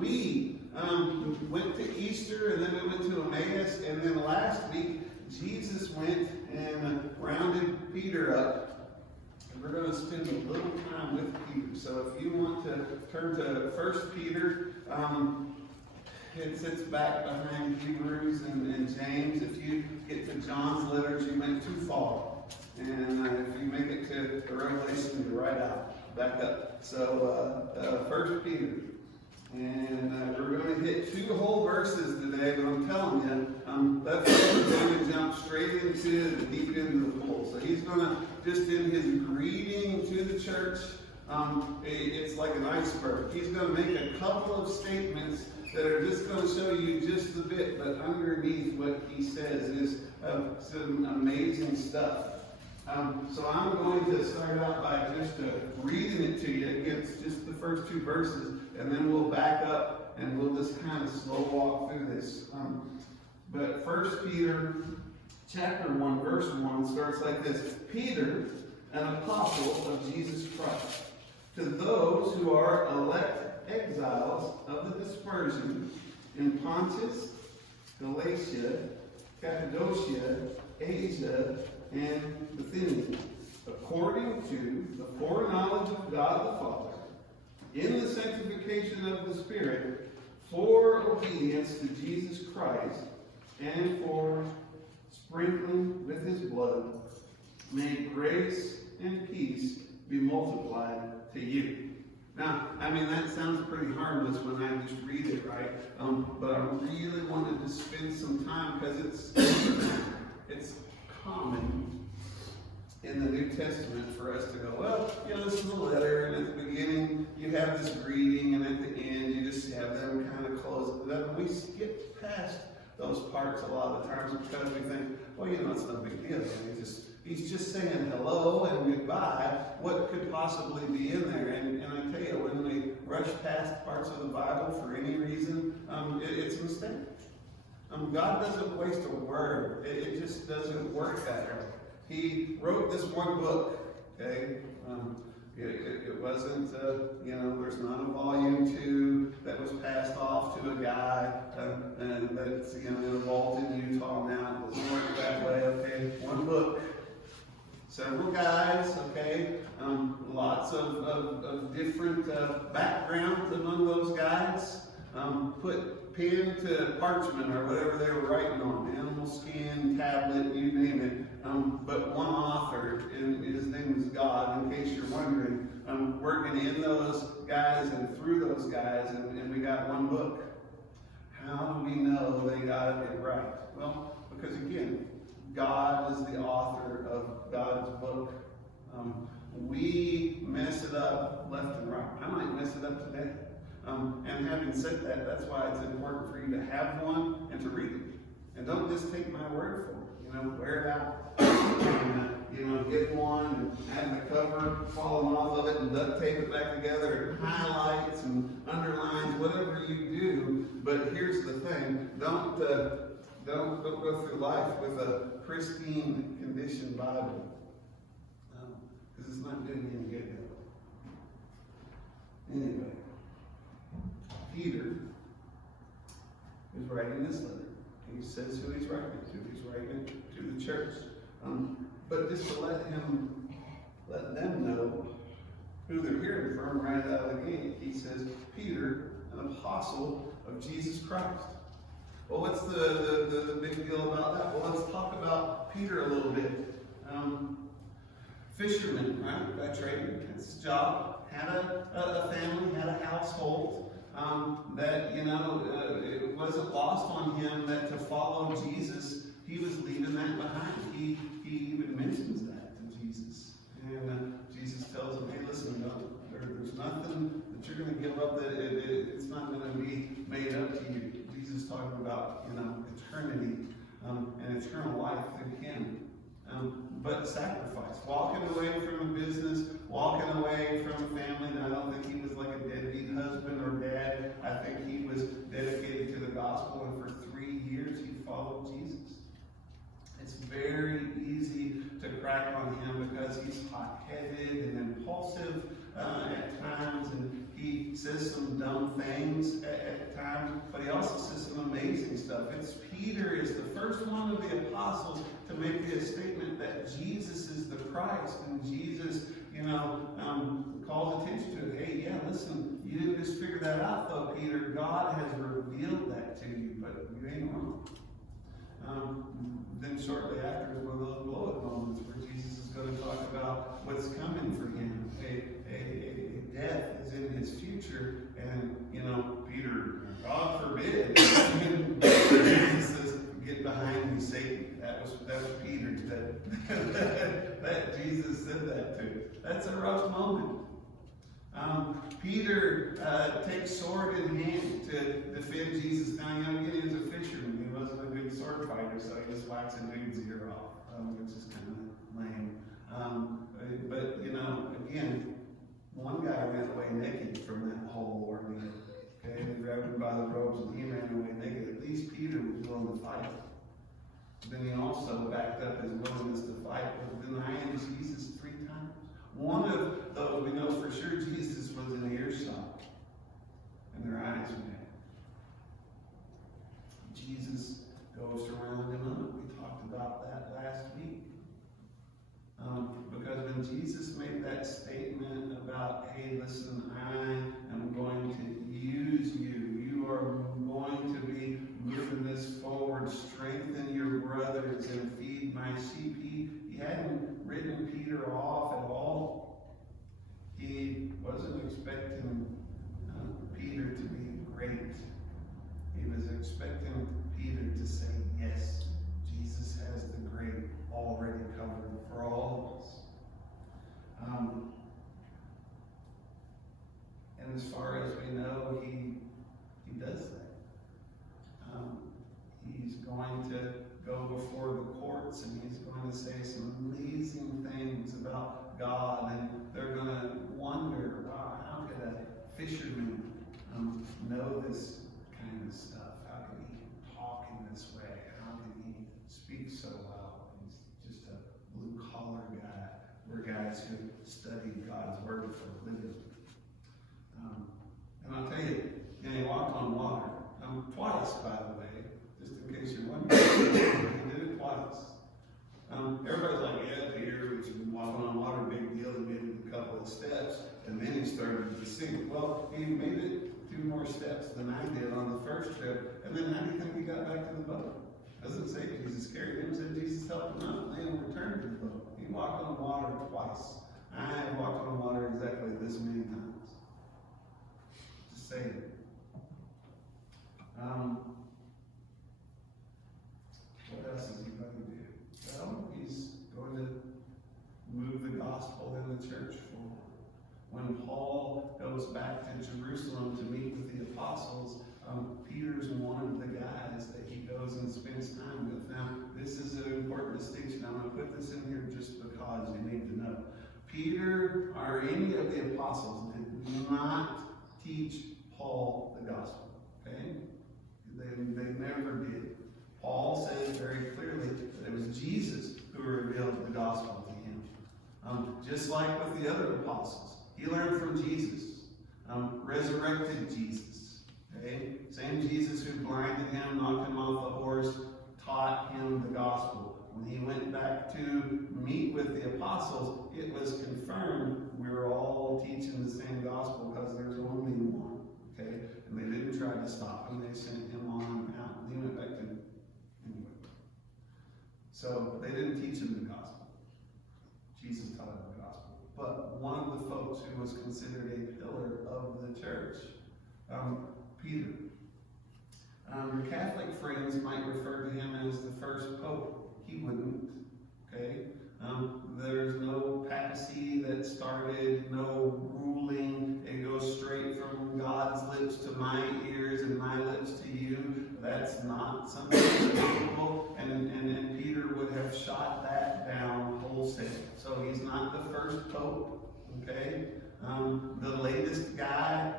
we went to Easter, and then we went to Emmaus, and then last week Jesus went and rounded Peter up. And we're going to spend a little time with Peter. So if you want to turn to 1Peter, it sits back behind Hebrews and James. If you get to John's letters, you went too far. And if you make it to the Revelation, you're right out, back up. So 1Peter. And we're going to hit 2 whole verses today, but I'm telling you, that's going to jump straight into the deep end of the pool. So he's going to, just in his greeting to the church, it's like an iceberg. He's going to make a couple of statements that are just going to show you just a bit, but underneath what he says is some amazing stuff. So I'm going to start out by just reading it to you. It's just the first 2 verses, and then we'll back up and we'll just kind of slow walk through this. But 1 Peter chapter 1, verse 1 starts like this. Peter, an apostle of Jesus Christ, to those who are elect exiles of the dispersion in Pontus, Galatia, Cappadocia, Asia, and Bithynia, according to the foreknowledge of God the Father, in the sanctification of the Spirit, for obedience to Jesus Christ, and for sprinkling with his blood, may grace and peace be multiplied to you. Now, I mean, that sounds pretty harmless when I just read it, right? But I really wanted to spend some time because it's common in the New Testament for us to go, well, you know, this is a letter, and at the beginning you have this greeting, and at the end you just have them kind of close it. Then we skip past those parts a lot of the times because we think, well, you know, it's no big deal. He's just saying hello and goodbye. What could possibly be in there? And I tell you, when we rush past parts of the Bible for any reason, it's a mistake. God doesn't waste a word. It just doesn't work that way. He wrote this one book, okay? It wasn't, you know, there's not a volume 2 that was passed off to a guy and that's, you know, in a vault in Utah now. It doesn't work that way, okay? One book. Several guys, okay? Lots of different backgrounds among those guys. Put pen to parchment or whatever they were writing on, animal skin, tablet, you name it. But one author, and his name is God, in case you're wondering, working in those guys and through those guys, and we got one book. How do we know they got it right? Well, because again, God is the author of God's book. We mess it up left and right. I might mess it up today. And having said that, that's why it's important for you to have one and to read it. And don't just take my word for it. You know, wear it out. And, you know, get one and have the cover falling off of it and duct tape it back together and highlights and underlines, whatever you do. But here's the thing. Don't go through life with a pristine condition Bible. Because it's not doing you any good. Anyway, Peter is writing this letter. He says who he's writing to. He's writing to the church. But just to let them know who they're hearing from right out of the gate, he says, Peter, an apostle of Jesus Christ. Well, what's the big deal about that? Well, let's talk about Peter a little bit. Fisherman, right? By trade, it's his job. Had a family, had a household. That, you know, it wasn't lost on him that to follow Jesus, he was leaving that behind. He even mentions that to Jesus. And Jesus tells him, hey, listen, there's nothing that you're going to give up, that it's not going to be made up to you. Jesus is talking about, you know, eternity and eternal life through him. But sacrifice, walking away from a business, walking away from a family. And I don't think he was like a deadbeat husband or dad. I think he was dedicated to the gospel, and for 3 years he followed Jesus. It's very easy to crack on him because he's hot-headed and impulsive at times, and he says some dumb things at Peter is the first one of the apostles to make the statement that Jesus is the Christ. And Jesus, calls attention to it. Hey, yeah, listen, you didn't just figure that out, though, Peter. God has revealed that to you, but you ain't wrong. Then shortly after is one of those blow-up moments where Jesus is going to talk about what's coming for him. A death is in his future, and Peter, God forbid. Jesus says, "Get behind me, Satan." That was Peter that Jesus said that to. That's a rough moment. Peter takes sword in hand to defend Jesus. Now, again, he was a fisherman. He wasn't a good sword fighter, so he just whacks a dude's ear off, which is kind of lame. But again, one guy ran away naked from that whole ordeal. Okay, they grabbed him by the robes and he ran away naked. At least Peter was willing to fight. Then he also backed up his willingness to fight with denying Jesus 3 times. One of those, we know for sure Jesus was in earshot, and their eyes met. Jesus goes around him up. We talked about that last week. Because when Jesus made that statement about, hey, listen, I am going to use you. You are going to be moving this forward. Strengthen your brothers and feed my sheep. He hadn't written Peter off at all. He wasn't expecting Peter to be great. He was expecting Peter to say, yes, Jesus has the great already covered for all of us. And as far as we know, he does that. He's going to go before the courts and he's going to say some amazing things about God, and they're going to wonder, wow, how could a fisherman know this kind of stuff? How can he talk in this way? How can he speak so well? He's just a blue-collar guy. We're guys who studied God's Word for a living. And I'll tell you, he walked on water. Twice, by the way, just in case you're wondering. He did it twice. Everybody's like, yeah, Peter was walking on water, big deal. He made it a couple of steps, and then he started to sink. Well, he made it 2 more steps than I did on the first trip, and then how do you think he got back to the boat? It doesn't say Jesus carried him, it said Jesus helped him out, and then returned to the boat. He walked on water twice. I have walked on water exactly this many times. Just saying. What else is he going to do? Well, he's going to move the gospel in the church forward. When Paul goes back to Jerusalem to meet with the apostles, Peter's one of the guys that he goes and spends time with. Now, this is an important distinction. I'm going to put this in here just because you need to know. Peter or any of the apostles did not teach Paul the gospel. Okay? They never did. Paul says very clearly that it was Jesus who revealed the gospel to him. Just like with the other apostles. He learned from Jesus. Resurrected Jesus. Okay? Same Jesus who blinded him, knocked him off the horse, taught him the gospel. When he went back to meet with the apostles, it was confirmed we were all teaching the same gospel because there's only one. Okay? And they didn't try to stop him. They sent him on out. He went back to anyway. So they didn't teach him the gospel. Jesus taught him the gospel. But one of the folks who was considered a pillar of the church, Peter. Your Catholic friends might refer to him as the first pope. He wouldn't. Okay? There's no papacy that started, no ruling. It goes straight from God's lips to my ears and my lips to you. That's not something biblical. And Peter would have shot that down wholesale. So he's not the first pope. Okay? The latest guy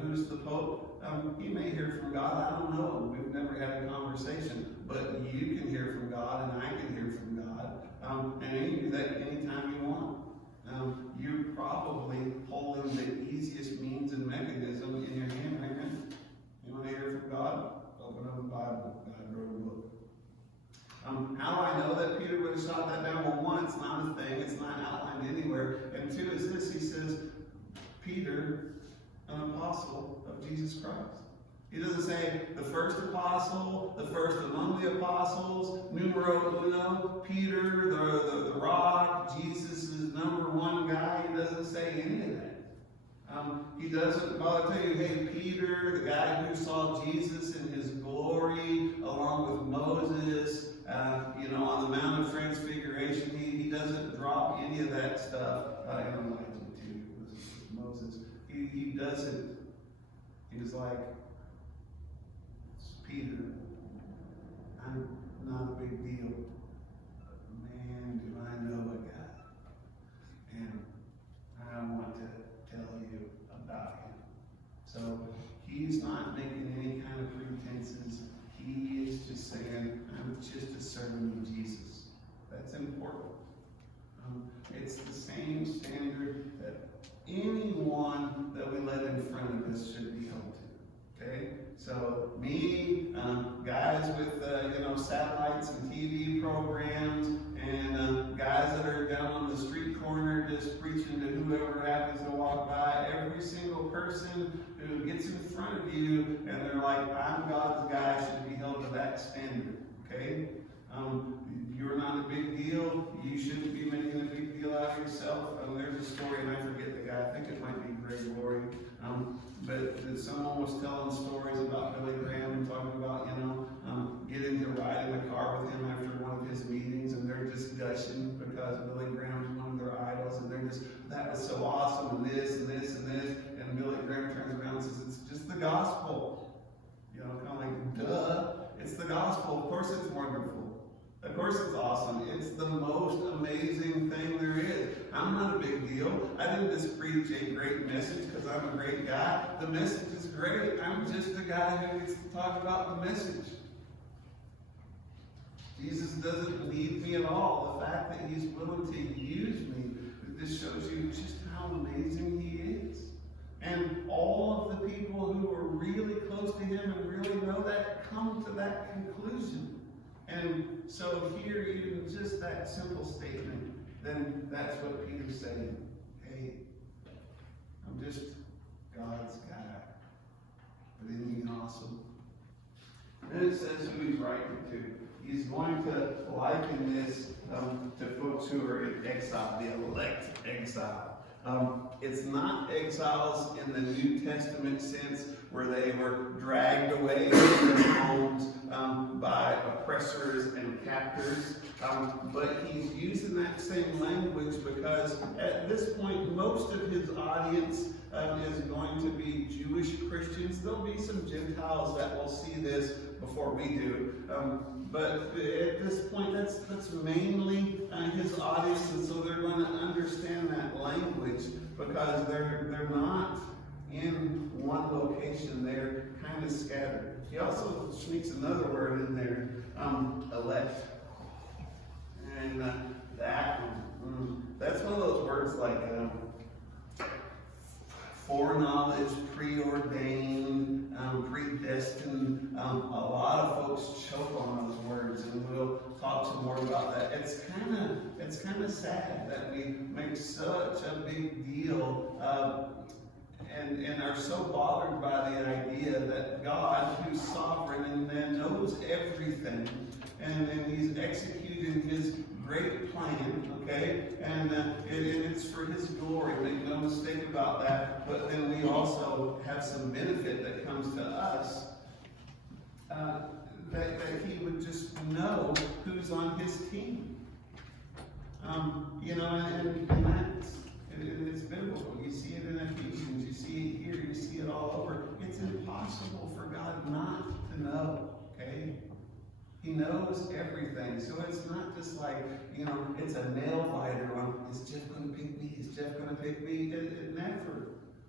who's the pope, he may hear from God. I don't know. We've never had a conversation. But you can hear from God, and I can hear from God. And you can do that anytime you want. You're probably holding the easiest means and mechanism in your hand right now. You want to hear from God? Open up the Bible. God wrote a book. Peter an apostle of Jesus Christ. He doesn't say the first apostle, the first among the apostles, numero uno, Peter, the rock, Jesus' number one guy. He doesn't say any of that. He doesn't bother tell you, hey, Peter, the guy who saw Jesus in his glory, along with Moses, on the Mount of Transfiguration. He doesn't drop any of that stuff. In Elijah too, Moses. He doesn't. He's like, Peter, I'm not a big deal. Man, do I know a guy. And I want to tell you about him. So he's not making any kind of pretenses. He is just saying, I'm just a servant of Jesus. That's important. It's the same standard that anyone that we let in front of us should be held to. Okay? So me, guys with satellites and TV programs, and guys that are down on the street corner just preaching to whoever happens to walk by, every single person who gets in front of you and they're like, I'm God's guy, should be held to that standard. Okay? You're not a big deal. You shouldn't be making a big deal out of yourself. There's a story, and I forget the guy. I think it might be Greg Laurie. But someone was telling stories about Billy Graham and talking about, getting to ride in the car with him after one of his meetings, and they're just gushing because Billy Graham is one of their idols, and they're just, that was so awesome, and this, and this, and this. And Billy Graham turns around and says, it's just the gospel. Kind of like, duh. It's the gospel. Of course it's wonderful. Of course it's awesome. It's the most amazing thing there is. I'm not a big deal. I didn't just preach a great message because I'm a great guy. The message is great. I'm just a guy who gets to talk about the message. Jesus doesn't need me at all. The fact that he's willing to use me, this shows you just how amazing he is. And all of the people who are really close to him and really know that come to that conclusion. And so here, even just that simple statement, then that's what Peter's saying. Hey, I'm just God's guy. But isn't he awesome? And it says who he's writing to. He's going to liken this to folks who are in exile, the elect exile. It's not exiles in the New Testament sense where they were dragged away from their homes by oppressors and captors. But he's using that same language because at this point, most of his audience is going to be Jewish Christians. There'll be some Gentiles that will see this before we do. But at this point, that's mainly his audience, and so they're going to understand that language because they're not in one location. They're kind of scattered. He also sneaks another word in there, elect. And that one, that's one of those words like foreknowledge, preordained, predestined. A lot of folks choke on those words, and we'll talk some more about that. It's kind of sad that we make such a big deal and are so bothered by the idea that God, who's sovereign and knows everything, and he's executing his great plan, okay? And it's for his glory, make no mistake about that. But then we also have some benefit that comes to us, that he would just know who's on his team. And that's, it's biblical. You see it in Ephesians, you see it here, you see it all over. It's impossible for God not to know, okay? He knows everything. So it's not just like, it's a nail biter on, is Jeff going to pick me? Is Jeff going to pick me? It never.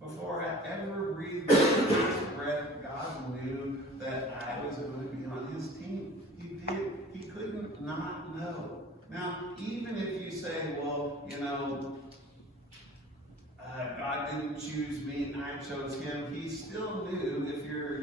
Before I ever breathed this breath, God knew that I was going to be on his team. He did. He couldn't not know. Now, even if you say, well, God didn't choose me, I chose him, he still knew if you're,